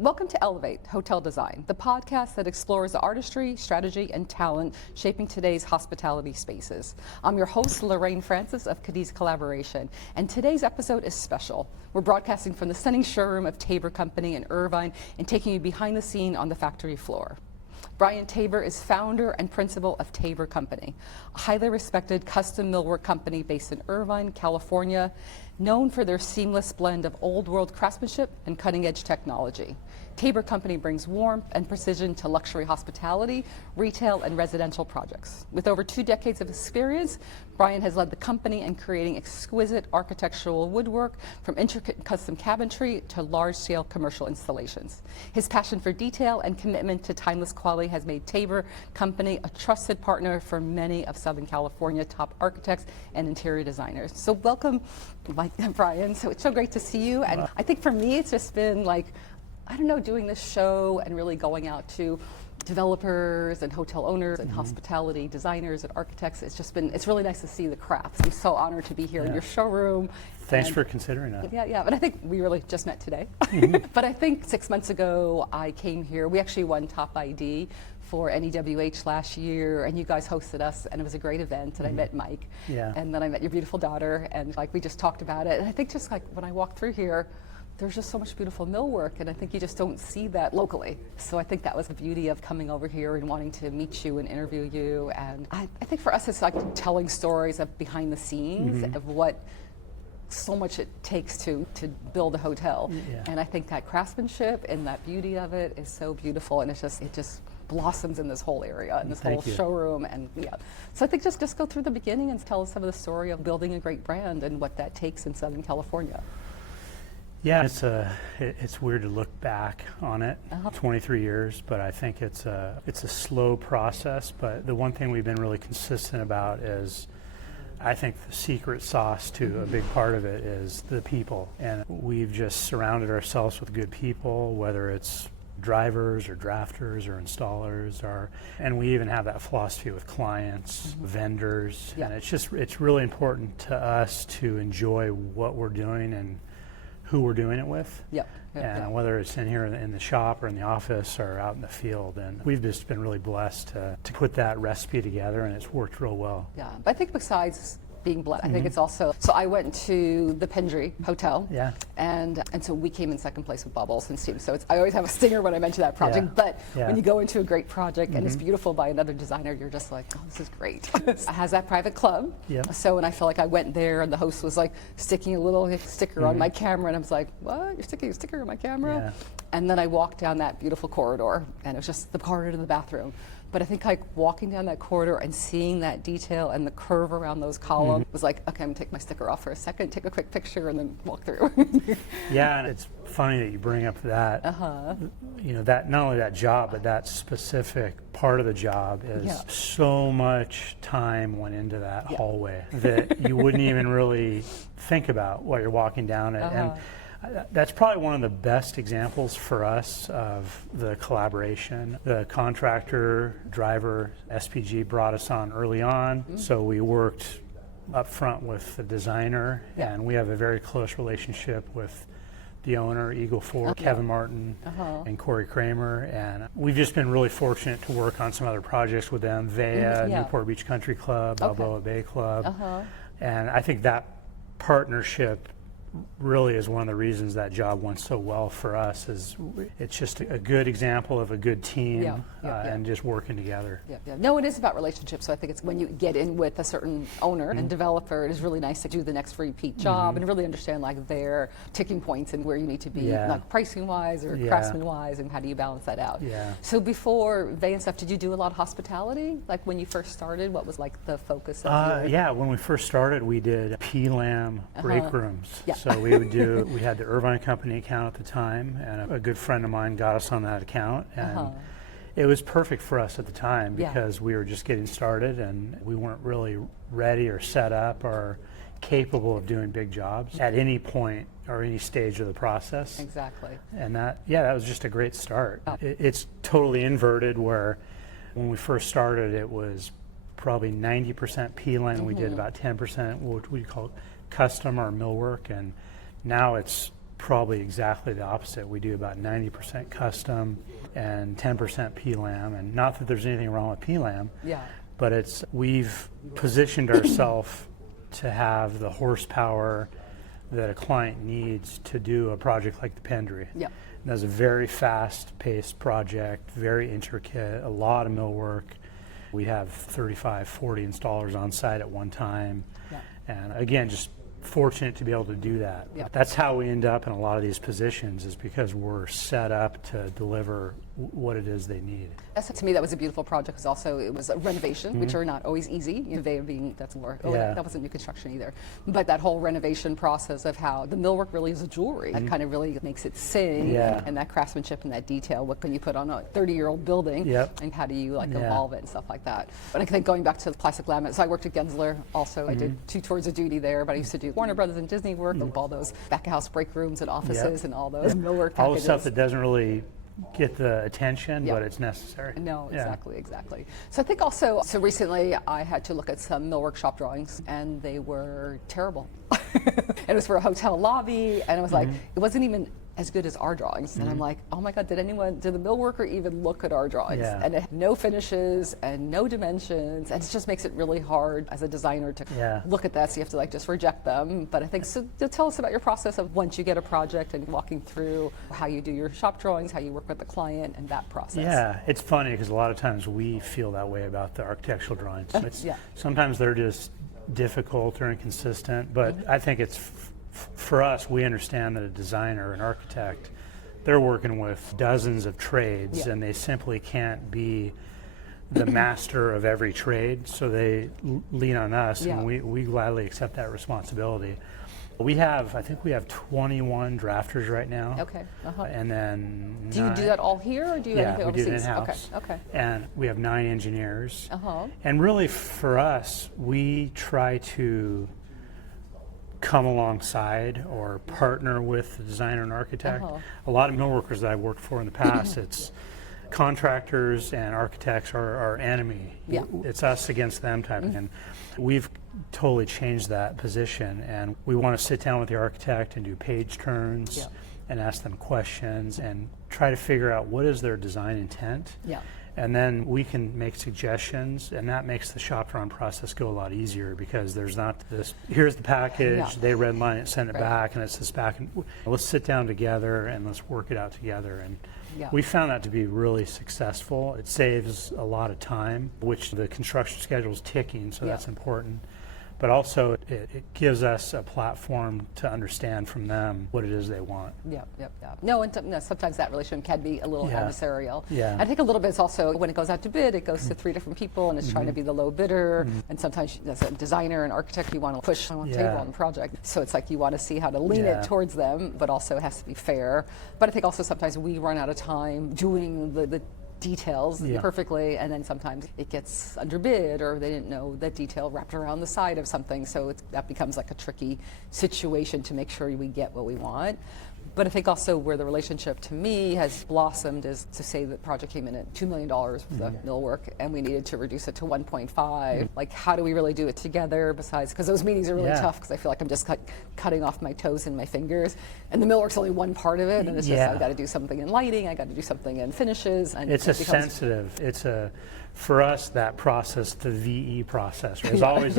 Welcome to Elevate Hotel Design, the podcast that explores the artistry, strategy, and talent shaping today's hospitality spaces. I'm your host, Lorraine Francis of Cadiz Collaboration, and today's episode is special. We're broadcasting from the stunning showroom of Tabor Company in Irvine and taking you behind the scene on the factory floor. Brian Tabor is founder and principal of Tabor Company, a highly respected custom millwork company based in Irvine, California, known for their seamless blend of old world craftsmanship and cutting edge technology. Tabor Company brings warmth and precision to luxury hospitality, retail, and residential projects. With over 2 decades of experience, Brian has led the company in creating exquisite architectural woodwork, from intricate custom cabinetry to large-scale commercial installations. His passion for detail and commitment to timeless quality has made Tabor Company a trusted partner for many of Southern California top architects and interior designers. So welcome, Mike and Brian. So it's so great to see you. And I think for me, it's just been like, I don't know, doing this show and really going out to developers and hotel owners and hospitality designers and architects. It's really nice to see the crafts. I'm so honored to be here in your showroom. Thanks for considering that. Yeah, but I think we really just met today. But I think 6 months ago I came here. We actually won Top ID for NEWH last year, and you guys hosted us, and it was a great event, and I met Mike. And then I met your beautiful daughter, and like we just talked about it. And I think just like when I walked through here, there's just so much beautiful millwork, and I think you just don't see that locally. So I think that was the beauty of coming over here and wanting to meet you and interview you. And I think for us, it's like telling stories of behind the scenes of what so much it takes to build a hotel. And I think that craftsmanship and that beauty of it is so beautiful, and it just blossoms in this whole area and this whole showroom. And so I think just go through the beginning and tell us some of the story of building a great brand and what that takes in Southern California. Yeah, it's weird to look back on it. 23 years, but I think it's a slow process. But the one thing we've been really consistent about is, I think the secret sauce to a big part of it is the people. And we've just surrounded ourselves with good people, whether it's drivers or drafters or installers, and we even have that philosophy with clients, vendors. And it's really important to us to enjoy what we're doing and who we're doing it with, and whether it's in here in the shop or in the office or out in the field. And we've just been really blessed to put that recipe together, and it's worked real well. But I think besides being blessed, I think it's also, so I went to the Pendry Hotel, and so we came in second place with Bubbles and Steam. So I always have a stinger when I mention that project, but when you go into a great project and it's beautiful by another designer, you're just like, oh, this is great. It has that private club. So when I felt like I went there and the host was like sticking a little sticker on my camera, and I was like, what? You're sticking a sticker on my camera? And then I walked down that beautiful corridor, and it was just the corridor to the bathroom. But I think like walking down that corridor and seeing that detail and the curve around those columns was like, okay, I'm gonna take my sticker off for a second, take a quick picture, and then walk through. And it's funny that you bring up that, that not only that job, but that specific part of the job is so much time went into that hallway that you wouldn't even really think about while you're walking down it. And that's probably one of the best examples for us of the collaboration. The contractor, driver, SPG brought us on early on, so we worked up front with the designer, and we have a very close relationship with the owner, Eagle Ford, Kevin Martin, and Corey Kramer, and we've just been really fortunate to work on some other projects with them, Vea, Newport Beach Country Club, Balboa Bay Club, and I think that partnership really is one of the reasons that job went so well for us. Is it's just a good example of a good team and just working together. No, it is about relationships. So I think it's when you get in with a certain owner and developer, it is really nice to do the next repeat job and really understand like their ticking points and where you need to be, like pricing wise or craftsman wise, and how do you balance that out. So before Vey and stuff, did you do a lot of hospitality? Like when you first started, what was like the focus of when we first started, we did P-Lam break rooms. So we had the Irvine company account at the time, and a good friend of mine got us on that account, and it was perfect for us at the time because we were just getting started and we weren't really ready or set up or capable of doing big jobs at any point or any stage of the process. And that was just a great start. It's totally inverted, where when we first started it was probably 90% P-line, we did about 10% what we call custom or millwork, and now it's probably exactly the opposite. We do about 90% custom and 10% PLAM, and not that there's anything wrong with PLAM, but we've positioned ourselves to have the horsepower that a client needs to do a project like the Pendry. That's a very fast-paced project, very intricate, a lot of millwork. We have 35, 40 installers on site at one time. And again, just fortunate to be able to do that. That's how we end up in a lot of these positions, is because we're set up to deliver what it is they need. To me, that was a beautiful project, because also it was a renovation, which are not always easy. That's more, that wasn't new construction either. But that whole renovation process of how the millwork really is a jewelry, that kind of really makes it sing, and that craftsmanship and that detail. What can you put on a 30-year-old building, and how do you evolve it and stuff like that. But I think going back to the plastic laminate, so I worked at Gensler also. I did 2 tours of duty there, but I used to do Warner Brothers and Disney work, all those back-of-house break rooms and offices and all those millwork packages. All the stuff that doesn't really get the attention, but it's necessary. No, exactly. So I think also, so recently I had to look at some millwork shop drawings, and they were terrible. And it was for a hotel lobby, and it was like, it wasn't even as good as our drawings. And I'm like, oh my God, did the millworker even look at our drawings? And it had no finishes and no dimensions, and it just makes it really hard as a designer to look at that, so you have to just reject them. But I think, so tell us about your process of once you get a project and walking through how you do your shop drawings, how you work with the client, and that process. Yeah, it's funny because a lot of times we feel that way about the architectural drawings. Sometimes they're just difficult or inconsistent, but I think it's for us, we understand that a designer, an architect, they're working with dozens of trades, and they simply can't be the master of every trade, so they lean on us, and we gladly accept that responsibility. I think we have 21 drafters right now. And then do you do that all here, or do you anything overseas? We do it in-house. Okay. And we have 9 engineers. And really, for us, we try to come alongside or partner with the designer and architect. A lot of millworkers that I've worked for in the past, it's contractors and architects are our enemy. It's us against them type of thing. We've totally changed that position, and we want to sit down with the architect and do page turns and ask them questions and try to figure out what is their design intent. And then we can make suggestions, and that makes the shop drawing process go a lot easier, because there's not this, here's the package, they redline it, send it back, and it's this back and let's sit down together and let's work it out together. And we found that to be really successful. It saves a lot of time, which the construction schedule is ticking, so that's important. But also it gives us a platform to understand from them what it is they want. No, sometimes that relationship can be a little adversarial. I think a little bit it's also, when it goes out to bid, it goes to 3 different people, and it's trying to be the low bidder. And sometimes as a designer and architect, you want to push on the table on the project. So it's like you want to see how to lean it towards them, but also it has to be fair. But I think also sometimes we run out of time doing the details perfectly, and then sometimes it gets underbid, or they didn't know that detail wrapped around the side of something, so that becomes like a tricky situation to make sure we get what we want. But I think also where the relationship to me has blossomed is to say the project came in at $2 million for the millwork, and we needed to reduce it to 1.5. Like, how do we really do it together, besides, because those meetings are really tough, because I feel like I'm just cutting off my toes and my fingers, and the millwork's only one part of it, and it's just, I've got to do something in lighting, I got to do something in finishes. And it's for us, that process, the VE process, is always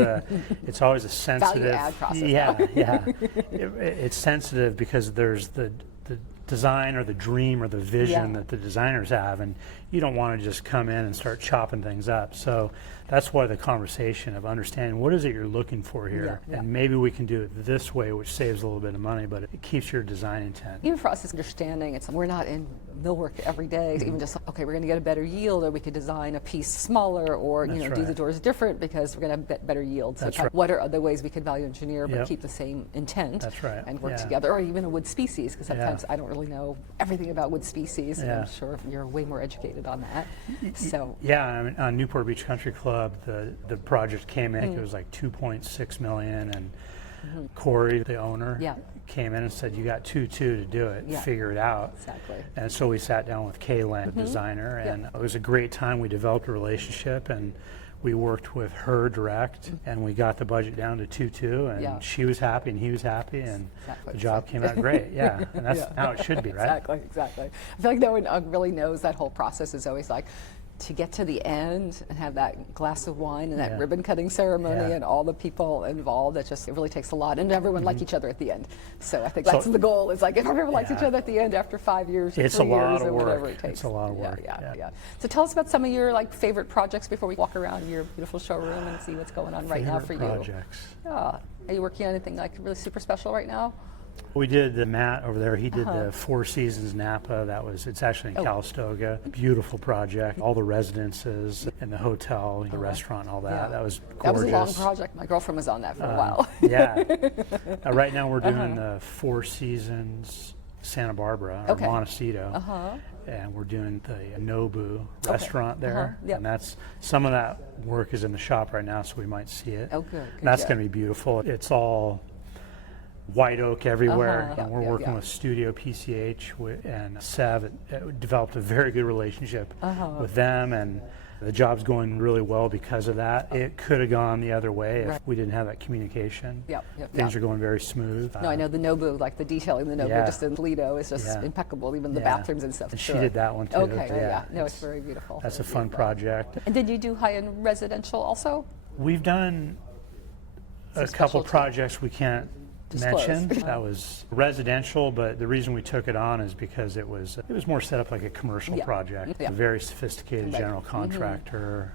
it's always a sensitive value add process. It's sensitive because there's the design or the dream or the vision that the designers have, and you don't want to just come in and start chopping things up. So that's why the conversation of understanding what is it you're looking for here, and maybe we can do it this way, which saves a little bit of money, but it keeps your design intent. Even for us, it's understanding. We're not in millwork every day. Even just, okay, we're going to get a better yield, or we could design a piece smaller, or do the doors different because we're going to have better yield. So what are other ways we could value engineer but keep the same intent and work together, or even a wood species, because sometimes I don't really know everything about wood species, and I'm sure you're way more educated on that. So I mean, on Newport Beach Country Club, the project came in, it was like $2.6 million, and Corey, the owner, came in and said, you got 2.2 to do it, figure it out. Exactly. And so we sat down with Kaylan, the designer, and it was a great time. We developed a relationship, and we worked with her direct, and we got the budget down to 2.2, and she was happy and he was happy, and the job came out great. Yeah, and that's how it should be, right? Exactly. I feel like no one really knows that whole process is always like, to get to the end and have that glass of wine and that ribbon cutting ceremony and all the people involved, it really takes a lot, and everyone like each other at the end. So I think that's the goal, is like if everyone likes each other at the end after 5 years or it's 3 a lot years of or work. whatever it takes. It's a lot of work. Yeah. So tell us about some of your favorite projects before we walk around your beautiful showroom and see what's going on right now for you. Projects. Yeah. Are you working on anything really super special right now? We did the Matt over there. He did the Four Seasons Napa. It's actually in Calistoga. Beautiful project. All the residences and the hotel, the restaurant, and all that. Yeah. That was gorgeous. That was a long project. My girlfriend was on that for a while. Right now we're doing the Four Seasons Santa Barbara, or Montecito. And we're doing the Nobu restaurant there. And that's some of that work is in the shop right now, so we might see it. Oh, good. And that's going to be beautiful. It's all white oak everywhere. And we're working with Studio PCH and Sev. Developed a very good relationship with them, and the job's going really well because of that. It could have gone the other way if we didn't have that communication. Things are going very smooth. No, I know the Nobu, like the detailing the Nobu just in Toledo is just impeccable, even the bathrooms and stuff. And she did that one too. Okay, no, it's very beautiful. That's a fun project. And did you do high-end residential also? We've done a couple projects we can't mention. That was residential, but the reason we took it on is because it was more set up like a commercial project. A very sophisticated general contractor.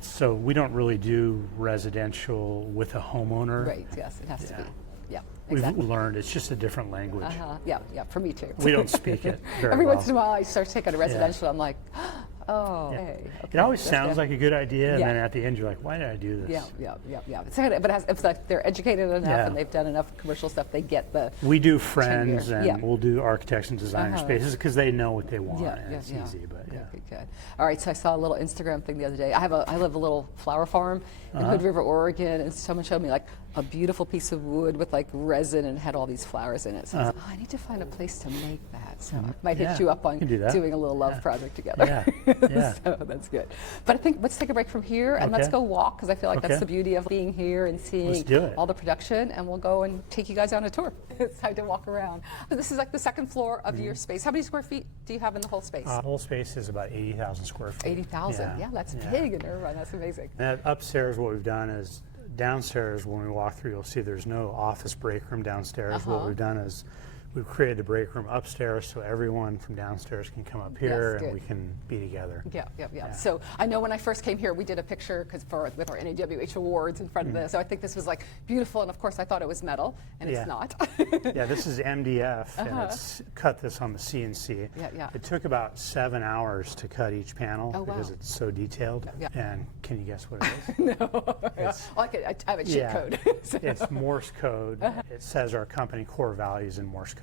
So we don't really do residential with a homeowner. Right. Yes, it has to be. Yeah. We've learned it's just a different language. Yeah, for me too. We don't speak it very Every well. once in a while I start taking a residential, I'm like, It always sounds like a good idea, and then at the end you're like, why did I do this? But it's like they're educated enough and they've done enough commercial stuff, they get the We do friends and we'll do architects and designer spaces because they know what they want and it's easy. But good. All right, so I saw a little Instagram thing the other day. I live a little flower farm in Hood River, Oregon, and someone showed me like a beautiful piece of wood with like resin and had all these flowers in it. So I was like, I need to find a place to make that. So I might hit you up on doing a little love project together. So that's good. But I think let's take a break from here and let's go walk, because I feel like that's the beauty of being here and seeing all the production, and we'll go and take you guys on a tour. It's time to walk around. So this is like the second floor of your space. How many square feet do you have in the whole space? The whole space is about 80,000 square feet. 80,000, that's big in Irvine. That's amazing. And upstairs, what we've done is downstairs, when we walk through, you'll see there's no office break room downstairs. What we've done is we've created the break room upstairs so everyone from downstairs can come up here and we can be together. Yeah. So I know when I first came here, we did a picture with our NAWH awards in front of this. So I think this was like beautiful, and of course I thought it was metal, and it's not. This is MDF, and it's cut this on the CNC. It took about 7 hours to cut each panel because it's so detailed. And can you guess what it is? No. I have a cheat code. It's Morse code. It says our company core values in Morse code.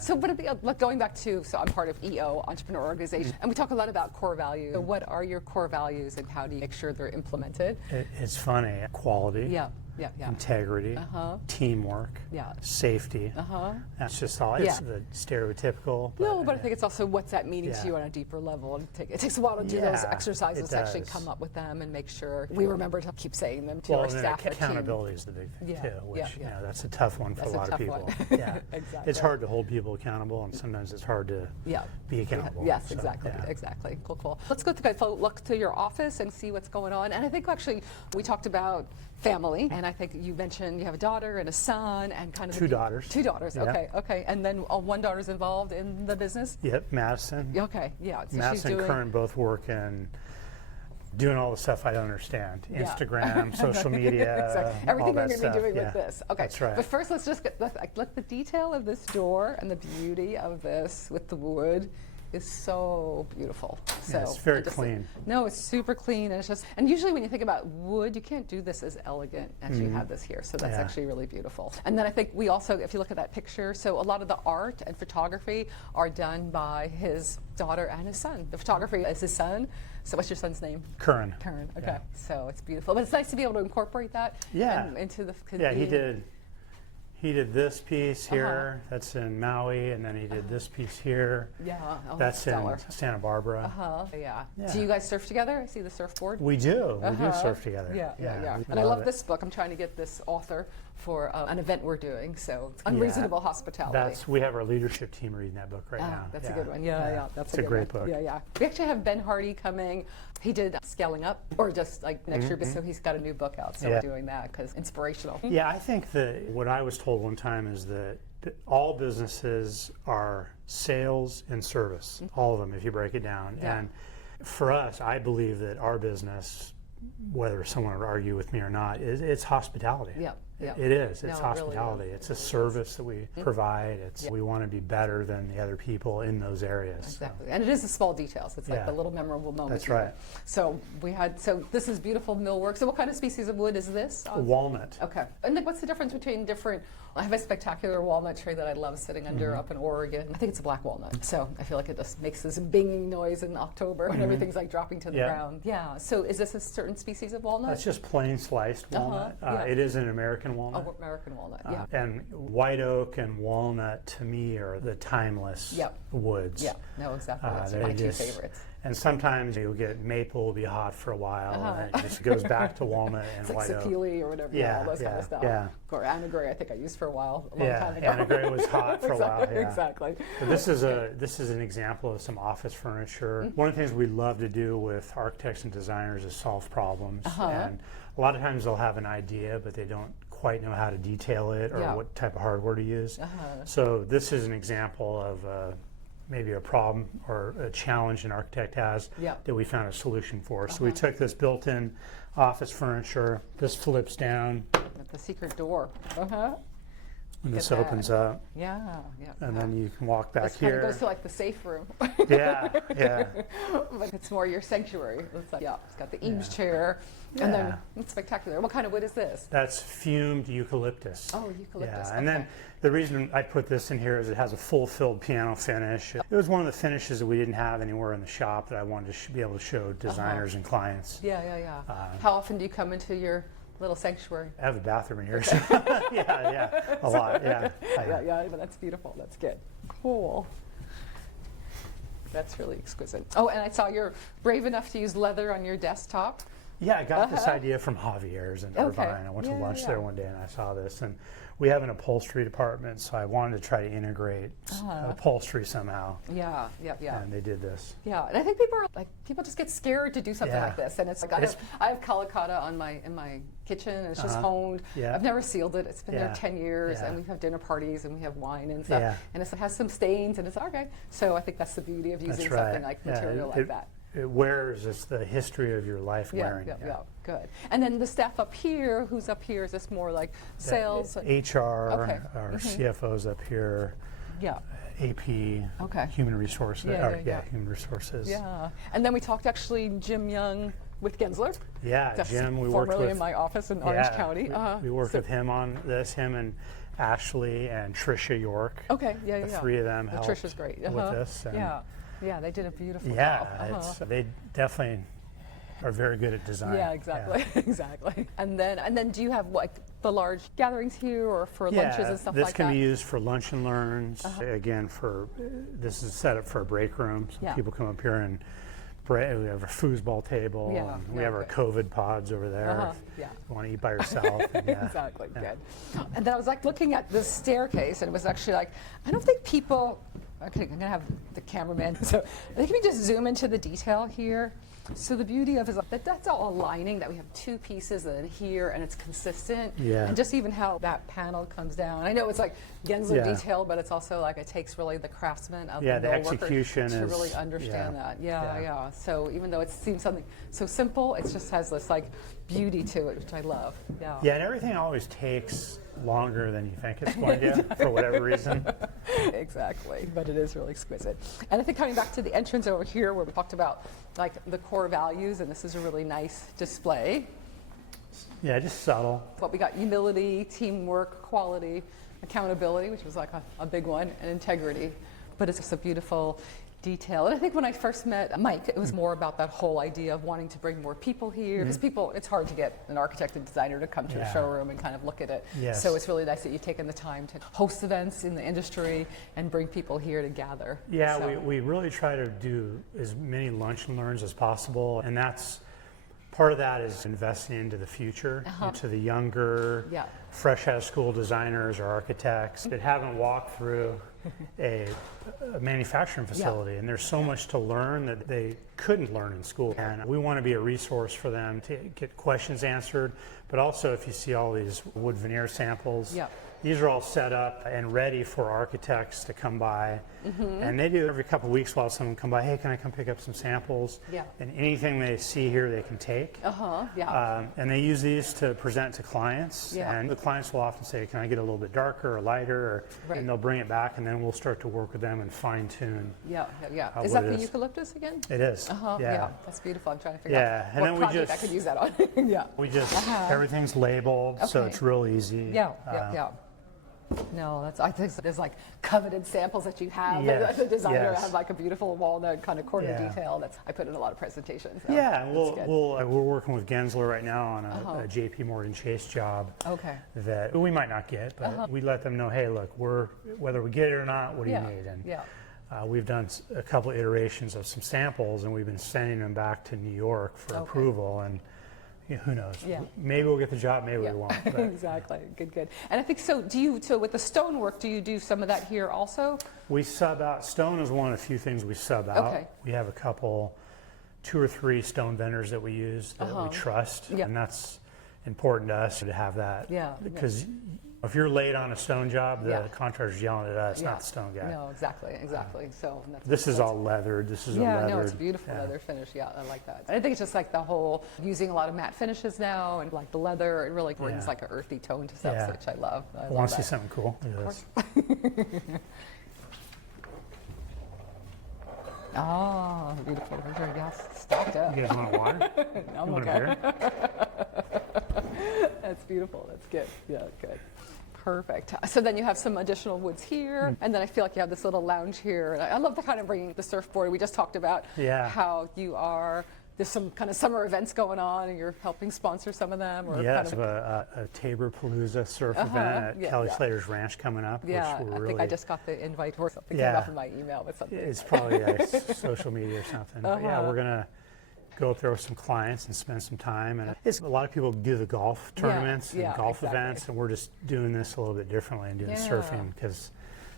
So, but going back to, so I'm part of EO, Entrepreneur Organization, and we talk a lot about core values. So what are your core values, and how do you make sure they're implemented? It's funny. Quality. Integrity, teamwork, safety. That's just all. It's the stereotypical. But I think it's also what's that meaning to you on a deeper level. And it takes a while to do those exercises to actually come up with them and make sure we remember to keep saying them to our staff. Accountability is the big thing too, which that's a tough one for a lot of people. Exactly. It's hard to hold people accountable, and sometimes it's hard to be accountable. Yes, exactly. Cool. Let's go look to your office and see what's going on. And I think actually we talked about family, and I think you mentioned you have a daughter and a son, and kind of two daughters. Two daughters. Okay. And then one daughter's involved in the business. Yep, Madison. So Madison and Curran both work in doing all the stuff I don't understand. Instagram, social media, everything all that you're going to be doing with this. Okay, that's right. But first, let's just look the detail of this door and the beauty of this with the wood is so beautiful. So it's very clean. No, it's super clean, and it's just, and usually when you think about wood, you can't do this as elegant as you have this here. So that's actually really beautiful. And then I think we also, if you look at that picture, so a lot of the art and photography are done by his daughter and his son. The photography is his son. So what's your son's name? Curran. Okay. So it's beautiful, but it's nice to be able to incorporate that into the. He He did this piece here. That's in Maui, and then he did this piece here. Yeah, oh, That's stellar. in Santa Barbara. Yeah. Yeah. Do you guys surf together? I see the surfboard. We do. We do surf together. Yeah. We And I love it. this book. I'm trying to get this author for an event we're doing. So it's Unreasonable Hospitality. We have our leadership team reading that book right now. That's a good one. Yeah. That's It's a good great one. book. Yeah. We actually have Ben Hardy coming. He did Scaling Up, or just like next year, so he's got a new book out. So we're doing that because inspirational. Yeah, I think that what I was told one time is that all businesses are sales and service, all of them, if you break it down. Yeah. And for us, I believe that our business, whether someone would argue with me or not, it's hospitality. Yeah. It is. It's No, it really hospitality. is. It's a service that we provide. We want to be better than the other people in those areas. Exactly. And it is the small details. It's like the little memorable moments. That's right. So this is beautiful millwork. So what kind of species of wood is this? Walnut. Okay. And then what's the difference between different? I have a spectacular walnut tree that I love sitting under up in Oregon. I think it's a black walnut. So I feel like it just makes this binging noise in October when everything's like dropping to the ground. Yeah. So is this a certain species of walnut? That's just plain sliced walnut. It is an American walnut. Oh, American walnut. Yeah. And white oak and walnut to me are the timeless woods. Yeah. No, exactly. That's my two favorites. And sometimes you'll get maple will be hot for a while, and it just goes back to walnut and It's like white oak. sapele or whatever, all those kind of stuff. Yeah. Or anagray, I think I used for a while, a long time ago. Anagray was hot for a while. Yeah. Exactly. But this is an example of some office furniture. One of the things we love to do with architects and designers is solve problems. And a lot of times they'll have an idea, but they don't quite know how to detail it or what type of hardware to use. So this is an example of maybe a problem or a challenge an architect has that we found a solution for. So we took this built-in office furniture. This flips down. With the secret door. And this opens up. Yeah. And then you can walk back This here. kind of goes to like the safe room. Yeah. But it's more your sanctuary. It's like, it's got the Eames chair. And then it's spectacular. What kind of wood is this? That's fumed eucalyptus. Oh, eucalyptus. Yeah, and then the reason I put this in here is it has a full filled piano finish. It was one of the finishes that we didn't have anywhere in the shop that I wanted to be able to show designers and clients. Yeah. How often do you come into your little sanctuary? I have a bathroom in here. So a lot. Yeah, but that's beautiful. That's good. Cool. That's really exquisite. Oh, and I saw you're brave enough to use leather on your desktop. Yeah, I got this idea from Javier's in Irvine. I went to lunch there one day and I saw this. And we have an upholstery department, so I wanted to try to integrate upholstery somehow. Yeah. And they did this. Yeah, and I think people just get scared to do something like this. And it's like, I have Calicotta in my kitchen, and it's just honed. I've never sealed it. It's been there 10 years, and we have dinner parties, and we have wine and stuff. And it has some stains, and it's okay. So I think that's the beauty of using something like material like that. It wears, it's the history of your life wearing. Yeah, good. And then the staff up here, who's up here? Is this more like sales? HR, our CFO's up here. Yeah. AP, human resources. Human resources. Yeah. And then we talked actually Jim Young with Gensler. Yeah, Jim, we worked with. Formerly in my office in Orange County. We worked with him on this, him and Ashley and Trisha York. Okay, The three of them helped Trisha's great. with this. Yeah, they did a beautiful job. Yeah, they definitely are very good at design. Yeah, exactly, exactly. And then do you have like the large gatherings here or for lunches and stuff like that? This can be used for lunch and learns. Again, this is set up for a break room. So people come up here and we have a foosball table. And we have our COVID pods over there. If you want to eat by yourself. Exactly, good. And then I was like looking at this staircase, and it was actually like, I don't think people. Okay, I'm gonna have the cameraman. So I think we just zoom into the detail here. So the beauty of it is that that's all aligning, that we have two pieces and here and it's consistent. And just even how that panel comes down. I know it's like Gensler detail, but it's also like it takes really the craftsman of the execution to really understand that. Yeah. So even though it seems something so simple, it just has this like beauty to it, which I love. Yeah, and everything always takes longer than you think it's going to for whatever reason. Exactly, but it is really exquisite. And I think coming back to the entrance over here where we talked about like the core values, and this is a really nice display. Yeah, just subtle. What we got: humility, teamwork, quality, accountability, which was like a big one, and integrity. but it's just a beautiful detail. And I think when I first met Mike, it was more about that whole idea of wanting to bring more people here, because people, it's hard to get an architect and designer to come to a showroom and kind of look at it. Yes. So it's really nice that you've taken the time to host events in the industry and bring people here to gather. Yeah, So- we really try to do as many lunch and learns as possible, and that's part of that is investing into the future, into the younger, Yeah. fresh out of school designers or architects that haven't walked through a manufacturing facility, and there's so much to learn that they couldn't learn in school. And we want to be a resource for them to get questions answered, but also if you see all these wood veneer samples, Yeah. these are all set up and ready for architects to come by. And they do it every couple of weeks while someone come by, hey, can I come pick up some samples? Yeah. And anything they see here they can take. Yeah. And they use these to present to clients. Yeah. And the clients will often say, can I get a little bit darker or lighter? Or, Right. And they'll bring it back, and then we'll start to work with them and fine tune. Yeah. Is what that it the is. eucalyptus again? It is. Yeah, that's beautiful. I'm trying to figure Yeah, out and what then we project I just- could use that on. Yeah. We just, everything's labeled, so Okay. it's real easy. Yeah. No, I think there's like coveted samples that you have. Yes, As a designer, yes. I have like a beautiful walnut kind of corner Yeah. detail I put in a lot of presentations. So Yeah, and that's good. we're working with Gensler right now on a JP Morgan Chase job. Okay. That we might not get, but we let them know, hey, look, whether we get it or not, what do Yeah, you need? And yeah. we've done a couple iterations of some samples, and we've been sending them back to New York for Okay. approval. And who knows? Yeah. Maybe we'll get the job, maybe Yeah. we won't. But Exactly. Good. And I think so with the stonework, do you do some of that here also? we sub out. Stone is one of the few things we sub out. Okay. We have a couple, 2 or 3 stone vendors that we use that we trust, Yeah. and that's important to us to have that. Yeah. Because if you're late on a stone job, the Yeah. contractor's yelling at us, Yeah. not the stone guy. No, exactly. So This is all leathered. This is a Yeah, leathered. no, it's a beautiful leather finish. Yeah, I like that. And I think it's just like the whole using a lot of matte finishes now, and like the leather, it really brings Yeah. like an earthy tone to stuff, Yeah. which I love. I Want love to see that. something cool? Look at this. Oh, beautiful. Yes, stacked up. You guys want water? I'm You want a okay. beer? That's beautiful. That's good. Yeah, good. Perfect. So then you have some additional woods here, and then I feel like you have this little lounge here. And I love the kind of bringing the surfboard. We just talked about how there's some kind of summer events going on, and you're helping sponsor some of them. Or Yes, kind we have a Tabor Palooza surf event at Yeah, Kelly yeah. Slater's Ranch coming up. Yeah, which we're I really, think I just got the invite or something Yeah. came up in my email with something. It's probably social media or something. But yeah, we're gonna go up there with some clients and spend some time. And it's a lot of people do the golf tournaments and golf exactly. events, and we're just doing this a little bit differently and doing Yeah. surfing because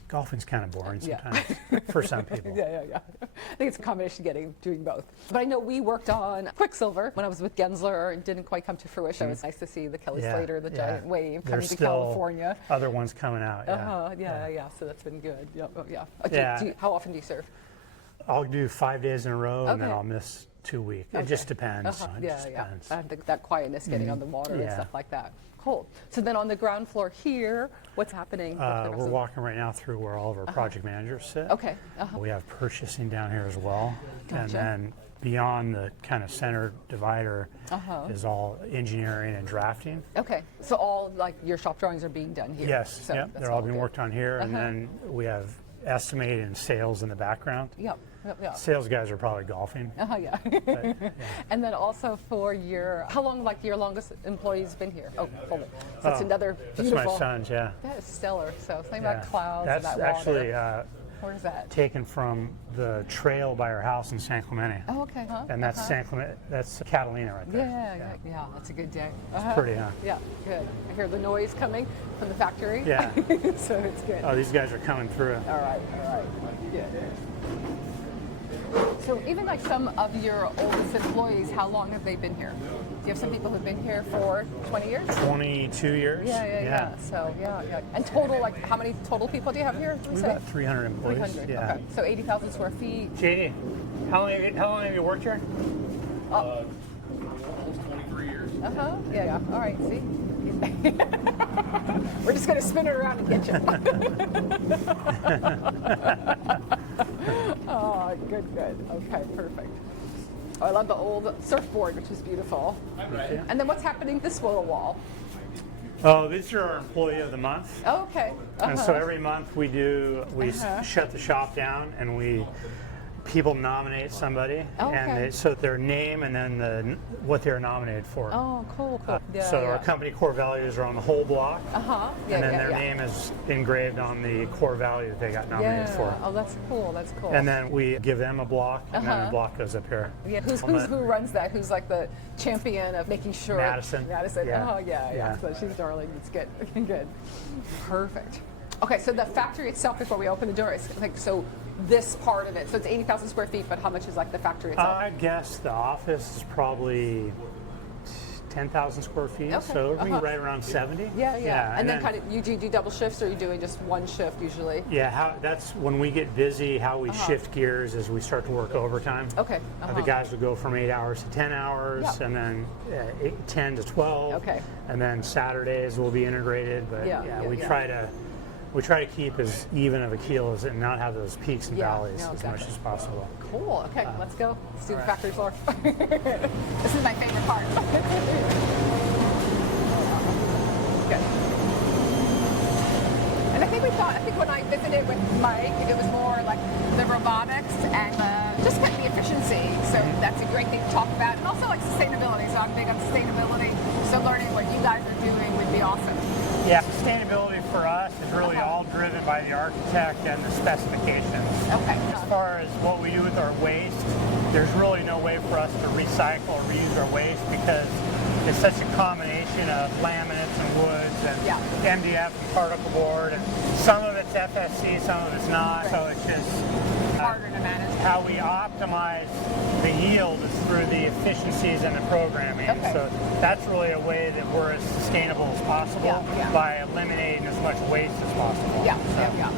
golfing's kind of boring Yeah. sometimes for some people. Yeah. I think it's a combination doing both. But I know we worked on Quicksilver when I was with Gensler and didn't quite come to fruition. It was nice to see the Kelly Slater, the giant wave coming There's to still California. other ones coming out. Yeah. So that's been good. Yeah. Yeah. How often do you surf? I'll do 5 days in a row, and then Okay. I'll miss 2 weeks. It just depends. It just depends. I think that quietness getting on the water and Yeah. stuff like that. Cool. So then on the ground floor here, what's happening? We're walking right now through where all of our project managers sit. Okay. We have purchasing down here as well. And Gotcha. then beyond the kind of center divider is all engineering and drafting. Okay. So all like your shop drawings are being done here. Yes, So yep, that's they're all being good. worked on here. And then we have estimating and sales in the background. Yep. Sales guys are probably golfing. Yeah. And then also for how long, like your longest employee's been here? Oh, hold it. So it's another That's beautiful. my son's, yeah. That is stellar. So something Yeah. about clouds That's and that actually water. Where's that? taken from the trail by our house in San Clemente. Oh, okay. And that's San Clemente, that's Catalina right there. Yeah. That's a good day. Pretty, huh? Yeah, good. I hear the noise coming from the factory. Yeah. So it's good. Oh, these guys are coming through. All right. Good. So even like some of your oldest employees, how long have they been here? Do you have some people who've been here for 20 years? 22 years. Yeah. So, yeah. And total, like, how many total people do you have here? We've got 300 employees. 300. Yeah. Okay. So 80,000 square feet. JD, how long have you worked here? Almost 23 years. Yeah. All right. See. We're just going to spin it around and get you. Oh, good. Okay, perfect. Oh, I love the old surfboard, which is beautiful. And then what's happening this little wall? Oh, these are our employee of the month. Oh, okay. And so every month we shut the shop down and people nominate somebody, Oh, okay. and so their name and then what they're nominated for. Oh, cool. So our company core values are on the whole block, Yeah, and then their name is engraved on the core value that they got nominated for. Oh, that's cool. That's cool. And then we give them a block, and then the block goes up here. Yeah, who runs that? Who's like the champion of making sure? Madison. Yeah. Oh, yeah. So she's darling. It's good. Good. Perfect. Okay, so the factory itself, before we open the door, is like, so this part of it, so it's 80,000 square feet, but how much is like the factory itself? I guess the office is probably 10,000 square feet, Okay. so it'll be right around 70. Yeah. And then kind of, you do double shifts, or are you doing just one shift usually? Yeah, that's when we get busy, how we shift gears is we start to work overtime. Okay. The guys will go from 8 hours to 10 hours, and then 10 to 12. Okay. And then Saturdays will be integrated, but we try to keep as even of a keel as and not have those peaks and valleys as much as possible. Cool. Okay, let's go. Let's do the factory floor. This is my favorite part. Good. And I think when I visited with Mike, it was more like the robotics and just kind of the efficiency. So that's a great thing to talk about. And also like sustainability. So I'm big on sustainability. So learning what you guys are doing would be awesome. Yeah, sustainability for us is really all driven by the architect and the specifications. Okay. As far as what we do with our waste, there's really no way for us to recycle or reuse our waste because it's such a combination of laminates and woods and MDF and particle board, and some of it's FSC, some of it's not. Right. So it's just harder to manage. How we optimize the yield is through the efficiencies and the programming. Okay. So that's really a way that we're as sustainable as possible by eliminating as much waste as possible. Yeah.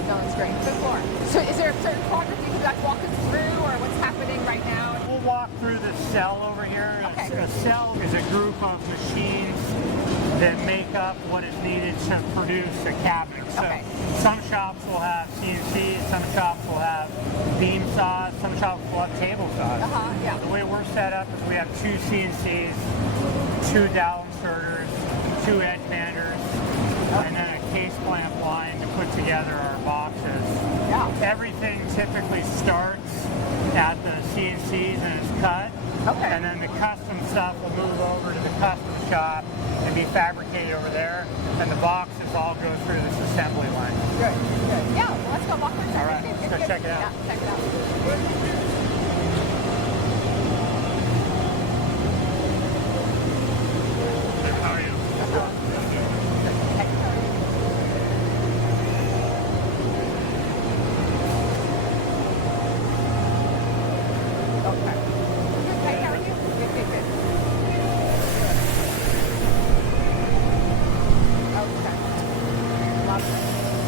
No, it's great. Good floor. So is there a certain project you can guys walk us through, or what's happening right now? We'll walk through the cell over here. Okay. A cell is a group of machines that make up what is needed to produce a cabinet. So some shops will have CNCs, some shops will have beam saws, some shops will have table saws. The way we're set up is we have 2 CNCs, 2 dowel inserters, 2 edge banders, and then a case clamp line to put together our boxes. Everything typically starts at the CNCs and is cut. And then the custom stuff will move over to the custom shop and be fabricated over there. And the boxes all go through this assembly line. Good. Yeah, well, let's go walk through. All right, let's go check it out. Yeah, check it out. How are you?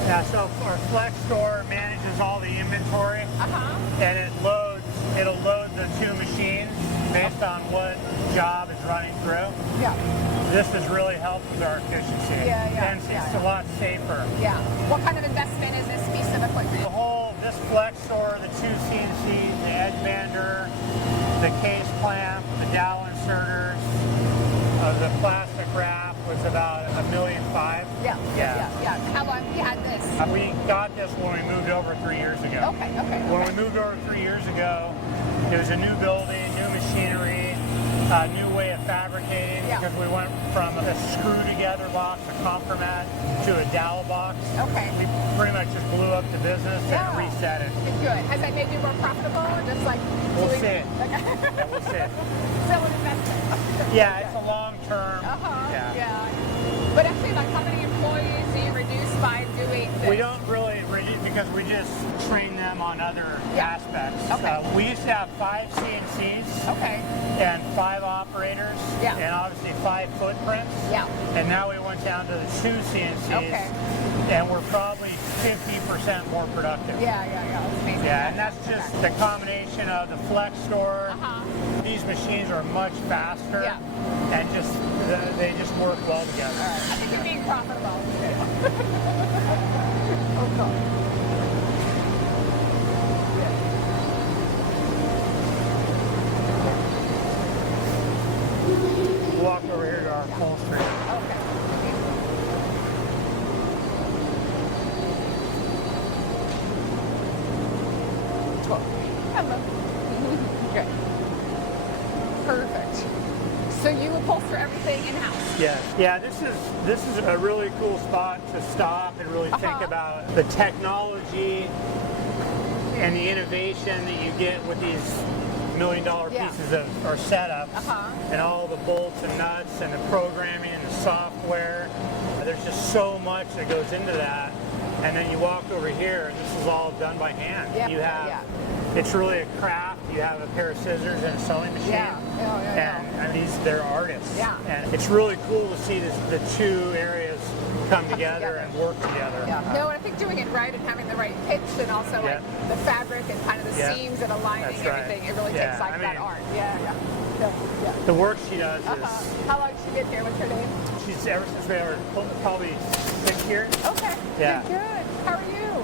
Yeah, so our flex store manages all the inventory, and it'll load the 2 machines based on what job is running through. This has really helped with our efficiency. And it's a lot safer. What kind of investment is this piece of equipment? This flex store, the 2 CNCs, the edge bander, the case clamp, the dowel inserters, the plastic wrap was about $1.5 million. How long have you had this? We got this when we moved over 3 years ago. When we moved over 3 years ago, it was a new building, new machinery, a new way of fabricating because we went from a screw-together box, a compromat, to a dowel box. We pretty much just blew up the business and reset it. Good. Has that made you more profitable, or just like We'll see it. We'll see it. Still an investment. It's a long-term. But actually, like, how many employees do you reduce by doing this? We don't really reduce because we just train them on other aspects. We used to have 5 CNCs and 5 operators and obviously 5 footprints. And now we went down to the 2 CNCs and we're probably 50% more productive. That's amazing. And that's just the combination of the flex store. These machines are much faster and they just work well together. I think you're being profitable. We'll walk over here to our upholstery. Hello. Okay. Perfect. So you upholster everything in-house? Yeah, this is a really cool spot to stop and really think about the technology and the innovation that you get with these $1 million pieces of or setups, and all the bolts and nuts and the programming and the software. There's just so much that goes into that. And then you walk over here, and this is all done by hand. Yeah. You have, it's really a craft. You have a pair of scissors and a sewing machine. And they're artists. Yeah. And it's really cool to see the two areas come together and work together. No, and I think doing it right and having the right pitch and also like the fabric and kind of the seams and aligning everything, it really takes like that art. The work she does is... How long has she been here? What's her name? She's ever since we were probably 6 years. Okay. Yeah. Good. How are you?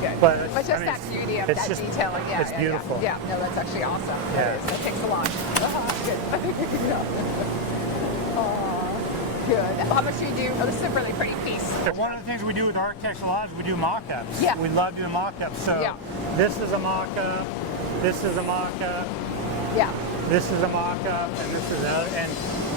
Good. But just that beauty of that detailing. Yeah. It's beautiful. Yeah. No, that's actually awesome. Yeah. It takes a lot. Good. Good. How much do you do? Oh, this is a really pretty piece. One of the things we do with architects a lot is we do mock-ups. Yeah. We love doing mock-ups. So this is a mock-up, this is a mock-up, this is a mock-up, and this is another. And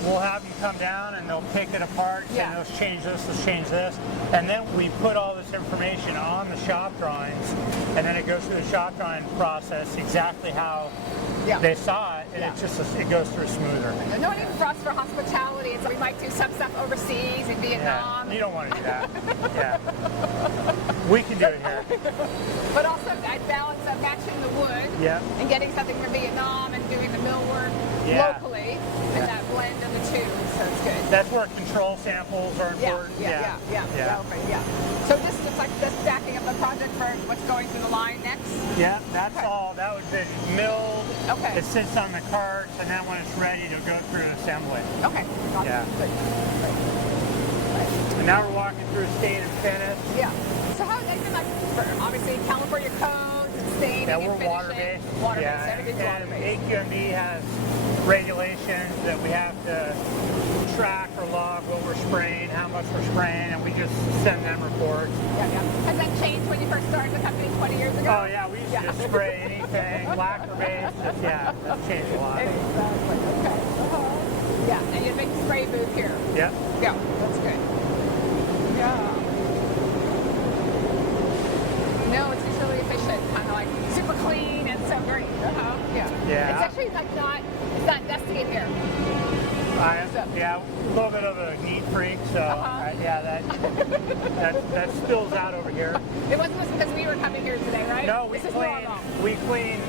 we'll have them come down and they'll pick it apart, and let's change this, let's change this. And then we put all this information on the shop drawings, and then it goes through the shop drawing process exactly how they saw it, and it goes through smoother. No, even for us for hospitality, we might do some stuff overseas in Vietnam. You don't want to do that. We can do it here. But also that balance of matching the wood and getting something from Vietnam and doing the millwork locally, and that blend of the two, so it's good. That's where control samples are important. So this looks like just stacking up the project for what's going through the line next? Yeah, that's all. That would be milled. Okay. It sits on the carts, and then when it's ready to go through assembly. Okay. Awesome. Yeah. Good. And now we're walking through stain and finish. Yeah. So how is it like, obviously California codes and staining and we're finishing? water-based. Water-based. Everything's water-based. AQMD has regulations that we have to track or log what we're spraying, how much we're spraying, and we just send them reports. Has that changed when you first started the company 20 years ago? Oh yeah, we used to just spray anything, lacquer-based. That's changed a lot. Exactly. Okay. Yeah, and you have a big spray booth here. Yeah. Yeah, that's good. Yeah. No, it's just really efficient, kind of like super clean and so great. Yeah. It's actually like it's not dusty in here. A little bit of a neat freak, so that spills out over here. It wasn't just because we were coming here today, right? No, we clean.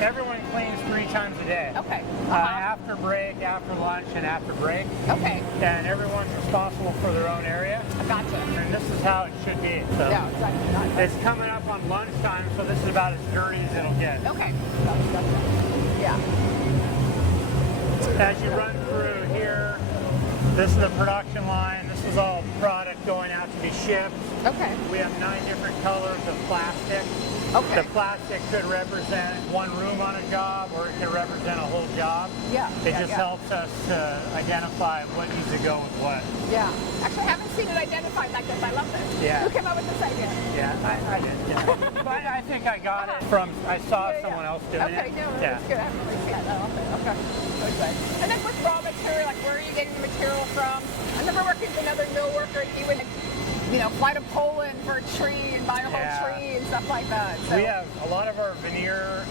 Everyone cleans 3 times a day. Okay. After break, after lunch, and after break. Okay. And everyone's responsible for their own area. Gotcha. And this is how it should be. So exactly. It's coming up on lunchtime, so this is about as dirty as it'll get. Okay. Gotcha. Yeah. As you run through here, this is the production line. This is all product going out to be shipped. Okay. We have 9 different colors of plastic. Okay. The plastic could represent one room on a job, or it could represent a whole job. It just helps us to identify what needs to go with what. Yeah. Actually, I haven't seen it identified like this. I love this. Yeah. Who came up with this idea? I did. But I think I got it from, I saw someone else doing it. Okay, no, that's good. I haven't really seen that often. Okay. So good. And then with raw material, like where are you getting the material from? I remember working with another mill worker, and he would fly to Poland for a tree and buy a whole tree and stuff like that. So. We have a lot of our veneer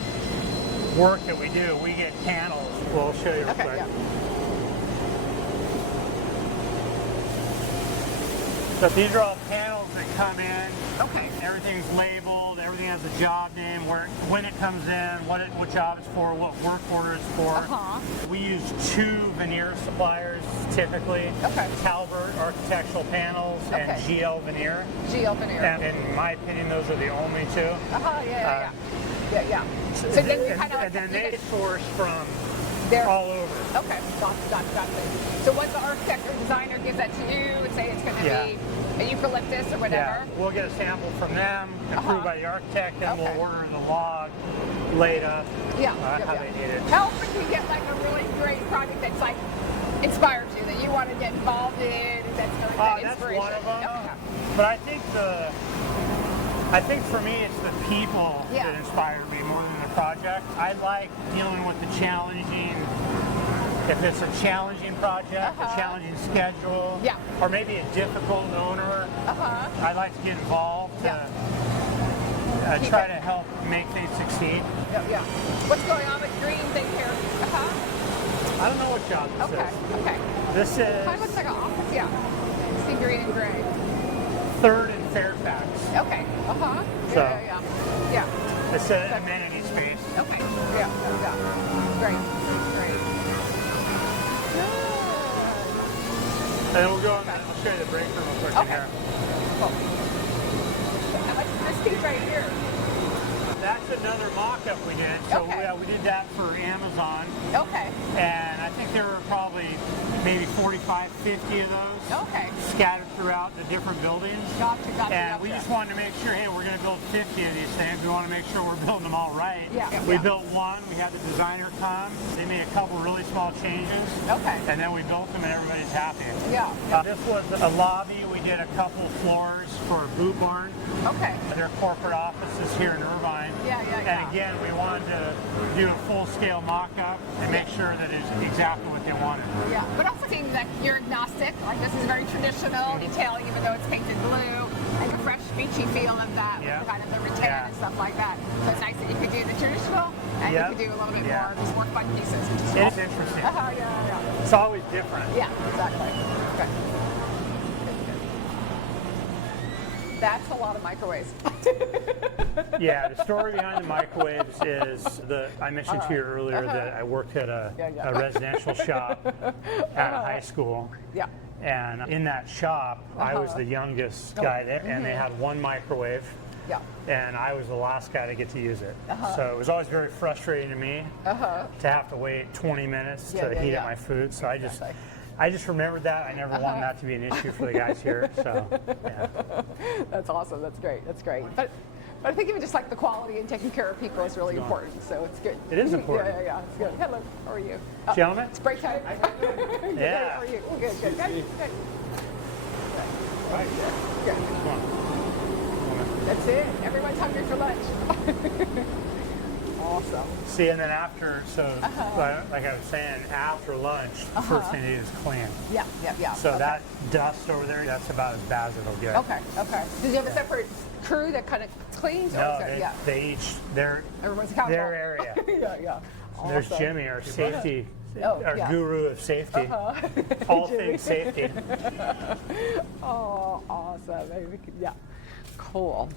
work that we do. We get panels. We'll show you real quick. Yeah. So these are all panels that come in. Okay. Everything's labeled. Everything has a job name, when it comes in, what job it's for, what work order it's for. We use 2 veneer suppliers typically. Okay. Talbert Architectural Panels and GL Veneer. GL Veneer. And in my opinion, those are the only 2. Yeah. So then you kind of and then they source from all over. Okay, gotcha. So what the architect or designer gives that to you and say it's going to be a eucalyptus or whatever? Yeah, we'll get a sample from them, approved by the architect, and we'll order the log laid up how they need it. How often do you get like a really great project that's like inspires you, that you want to get involved in, that's really that inspiration? That's one of them. But I think for me, it's the people that inspire me more than the I like dealing with the challenging, if it's a challenging project, a challenging schedule, Yeah. or maybe a difficult owner, I like to get involved to try to help make things succeed. Yeah. What's going on with green thing here? I don't know what job this is. Okay. This is Kind of looks like an office, yeah. See green and gray. 3rd and Fairfax. Okay. So- Yeah. It's an amenity space. Okay. Yeah. Great. And then we'll go on, I'll show you the break room real quick in Okay. here. Cool. I like this piece right here. That's another mock-up we did. So Okay. we did that for Amazon. Okay. And I think there were probably maybe 45, 50 of those Okay. scattered throughout the different buildings. Gotcha. And we just wanted to make sure, hey, we're going to build 50 of these things. We want to make sure we're building them all right. Yeah. We built one. We had the designer come. They made a couple really small changes. Okay. And then we built them and everybody's happy. Yeah. This was a lobby. We did a couple floors for Boot Barn. Okay. Their corporate offices here in Irvine. Yeah. And again, we wanted to do a full-scale mock-up and make sure that it's exactly what they wanted. Yeah, but also seeing that you're agnostic, like this is very traditional detailing even though it's painted blue, and the fresh beachy feel of that, Yeah. kind of the rattan and stuff like that. So it's nice that you could do the traditional and you could do a little bit more, just more fun pieces, which is It's cool. interesting. Yeah. It's always different. Yeah, exactly. Okay. That's a lot of microwaves. Yeah, the story behind the microwaves is I mentioned to you earlier that I worked at a residential shop at a high school. Yeah. And in that shop, I was the youngest guy there, and they had one microwave. Yeah. And I was the last guy to get to use it. So it was always very frustrating to me to have to wait 20 minutes to heat up my food. So I just remembered that. I never wanted that to be an issue for the guys here. So, yeah. That's awesome. That's great. But I think even just like the quality and taking care of people is really important. So it's good. It is important. Yeah. It's good. Hello. How are you? Gentlemen? It's break time. Good. Yeah. How are you? Good. Come on. That's it. Everyone's hungry for lunch. Awesome. See, and then after, like I was saying, after lunch, the first thing to do is clean. Yeah. So that dust over there, that's about as bad as it'll get. Okay. Did you have a separate crew that kind of cleans? No, or is it, they each, everyone's accountable. their area. Yeah. Awesome. There's Jimmy, our safety, our yeah. guru of safety. All things safety. Oh, awesome. Yeah. Cool.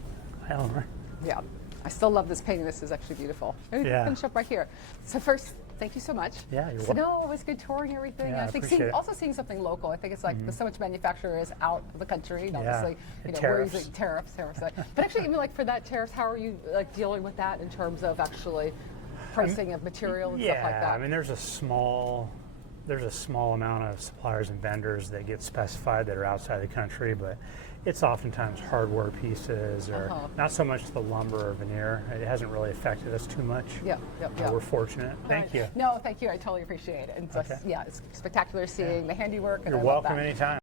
Eleanor. Yeah. I still love this painting. This is actually beautiful. Yeah. Finish up right here. So first, thank you so much. Yeah, you're So, welcome. no, it was good touring everything. Yeah, I think appreciate it. also seeing something local. I think it's like there's so much manufacturer is out of the country, and Yeah, obviously, and we're tariffs. using tariffs. But actually, even like for that tariffs, how are you like dealing with that in terms of actually pricing of material and stuff like that? I mean, there's a small amount of suppliers and vendors that get specified that are outside the country, but it's oftentimes hardware pieces or not so much the lumber or veneer. It hasn't really affected us too much. Yeah. We're fortunate. Thank you. No, thank you. I totally appreciate it. And so, Okay. yeah, it's spectacular seeing the handiwork. And You're I love welcome that. anytime.